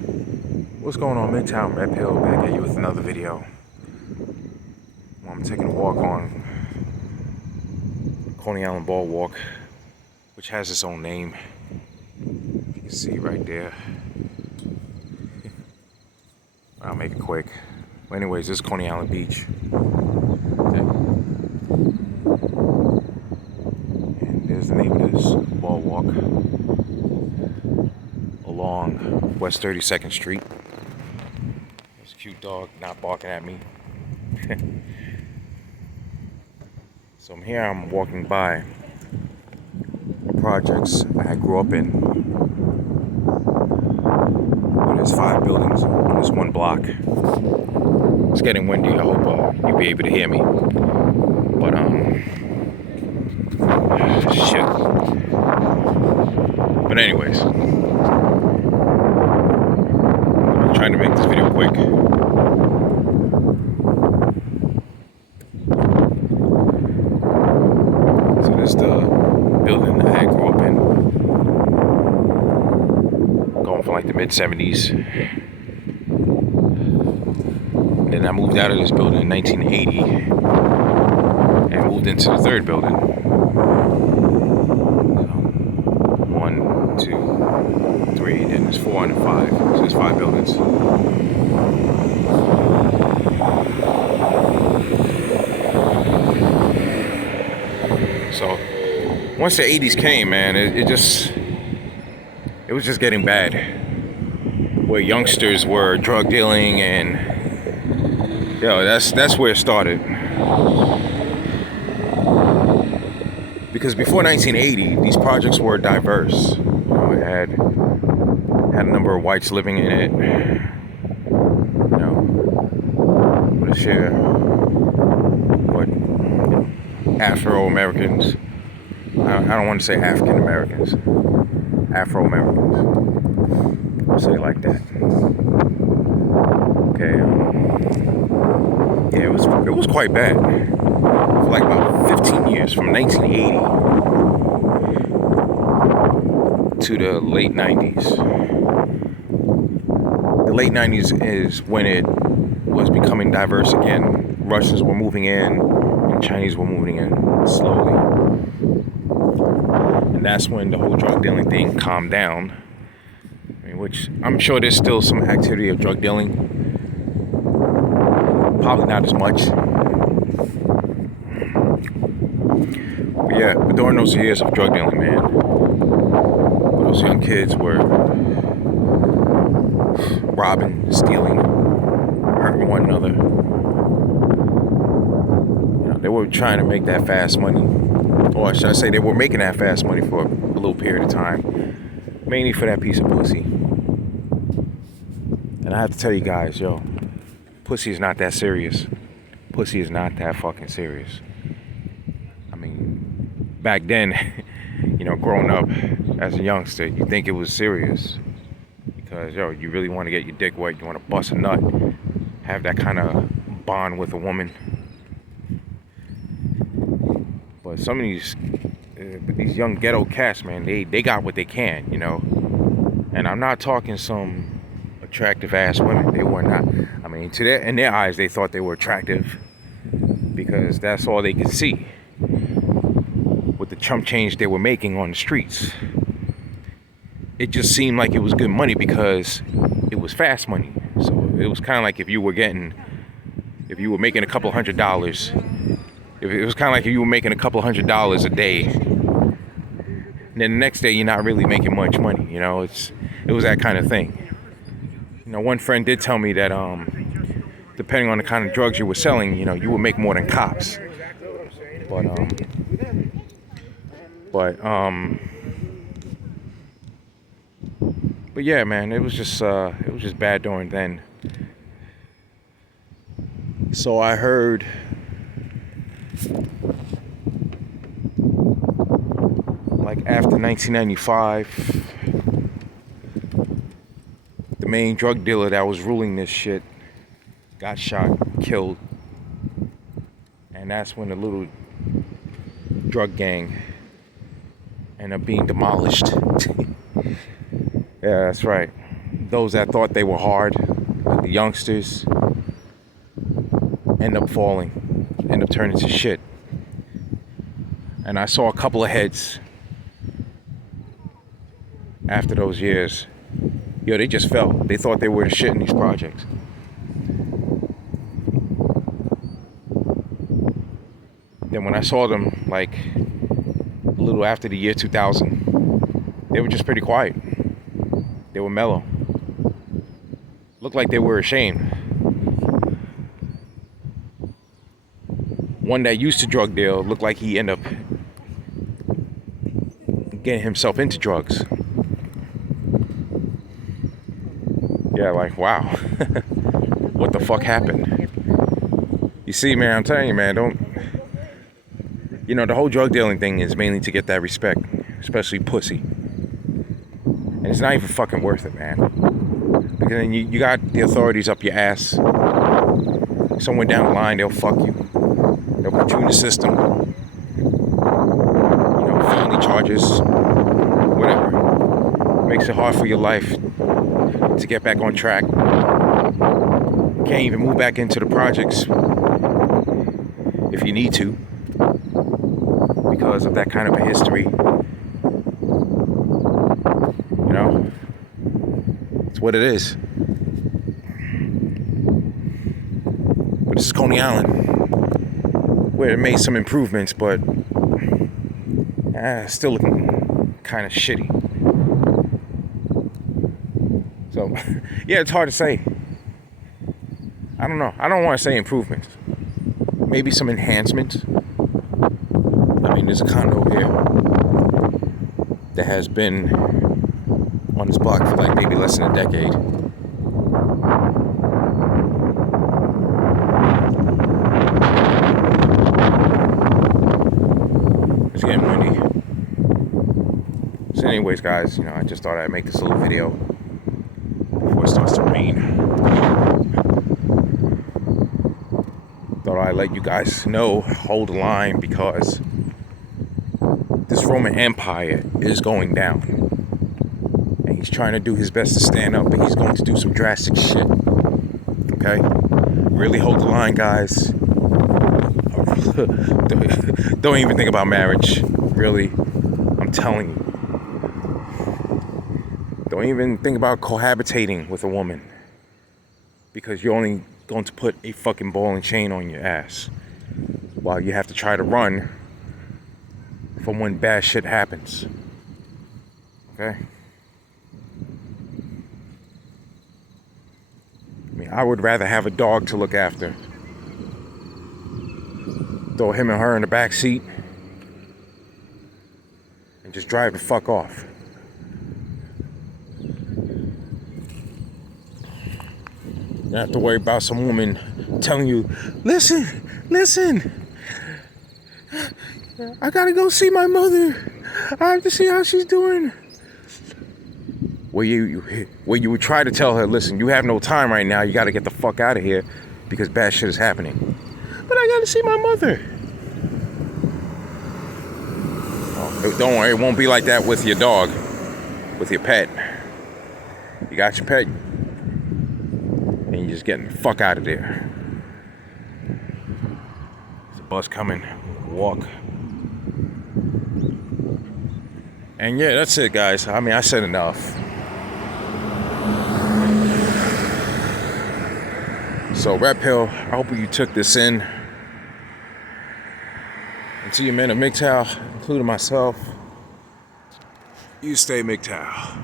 What's going on, MGTOW and RP, back at you with another video. Well, I'm taking a walk on Coney Boardwalk, which has its own name. You can see right there. I'll make it quick. But anyways, this is Coney Island Beach. Okay. And there's the name of this boardwalk along West 32nd Street. There's a cute dog not barking at me. So I'm here, I'm walking by projects I grew up in. There's 5 buildings on this one block. It's getting windy. I hope you'll be able to hear me. But shit. But anyways, I'm trying to make this video quick. So this is the building that I grew up in, going from like the mid-70s. And then I moved out of this building in 1980 and moved into the 3rd building. So 1, 2, 3, then there's 4 and 5. So there's 5 buildings. So once the 80s came, man, it was just getting bad. Where youngsters were drug dealing, and that's where it started. Because before 1980, these projects were diverse. It had a number of whites living in it. With a share, Afro-Americans. I don't want to say African-Americans. Afro-Americans. I'll say it like that. Okay. Yeah, it was quite bad. For like about 15 years, from 1980 to the late 90s. The late 90s is when it was becoming diverse again. Russians were moving in, and Chinese were moving in slowly. And that's when the whole drug dealing thing calmed down. Which I'm sure there's still some activity of drug dealing. Probably not as much. But yeah, but during those years of drug dealing, man, those young kids were robbing, stealing, hurting one another. They were trying to make that fast money. Or should I say, they were making that fast money for a little period of time. Mainly for that piece of pussy. And I have to tell you guys, pussy is not that serious. Pussy is not that fucking serious. I mean, back then, growing up as a youngster, you think it was serious. Because, you really want to get your dick wet, you want to bust a nut, have that kind of bond with a woman. But some of these young ghetto cats, man, they got what they can, And I'm not talking some attractive ass women. They were not. I mean, in their eyes, they thought they were attractive because that's all they could see with the chump change they were making on the streets. It just seemed like it was good money because it was fast money. So it was kind of like if you were making a couple $100s. It was kind of like if you were making a couple $100s a day. And then the next day, you're not really making much money. It was that kind of thing. One friend did tell me that depending on the kind of drugs you were selling, you would make more than cops. But yeah, man, it was just bad during then. So I heard like after 1995, the main drug dealer that was ruling this shit got shot, killed. And that's when the little drug gang ended up being demolished. Yeah, that's right. those that thought they were hard, like the youngsters, end up falling, end up turning to shit. And I saw a couple of heads after those years. Yo, they just fell. They thought they were the shit in these projects. Then when I saw them, like, a little after the year 2000, they were just pretty quiet. They were mellow. Looked like they were ashamed. One that used to drug deal looked like he ended up getting himself into drugs. Yeah, like, wow. What the fuck happened? You see, man, I'm telling you, man, the whole drug dealing thing is mainly to get that respect, especially pussy. And it's not even fucking worth it, man. Because then you got the authorities up your ass. Somewhere down the line, they'll fuck you. They'll put you in the system. Felony charges, whatever. Makes it hard for your life to get back on track. Can't even move back into the projects if you need to, because of that kind of a history. It's what it is. But this is Coney Island, where it made some improvements, but still looking kind of shitty. So, yeah, it's hard to say. I don't know. I don't want to say improvements. Maybe some enhancements. I mean, there's a condo here that has been on this block for like maybe less than a decade. It's getting windy. So anyways, guys, I just thought I'd make this little video before it starts to rain. Thought I'd let you guys know, hold the line, because this Roman Empire is going down. And he's trying to do his best to stand up, but he's going to do some drastic shit. Okay? Really hold the line, guys. Don't even think about marriage. Really. I'm telling you. Don't even think about cohabitating with a woman, because you're only going to put a fucking ball and chain on your ass while you have to try to run from when bad shit happens. Okay? I mean, I would rather have a dog to look after. Throw him and her in the back seat and just drive the fuck off. You don't have to worry about some woman telling you, listen, I gotta go see my mother. I have to see how she's doing. Where you would try to tell her, listen, you have no time right now. You gotta get the fuck out of here because bad shit is happening. But I gotta see my mother. Oh, don't worry, it won't be like that with your dog, with your pet. You got your pet, and you're just getting the fuck out of there. There's a bus coming. Walk. And yeah, that's it, guys. I mean, I said enough. So, Rep Hill, I hope you took this in. And to your men of MGTOW, including myself, you stay MGTOW.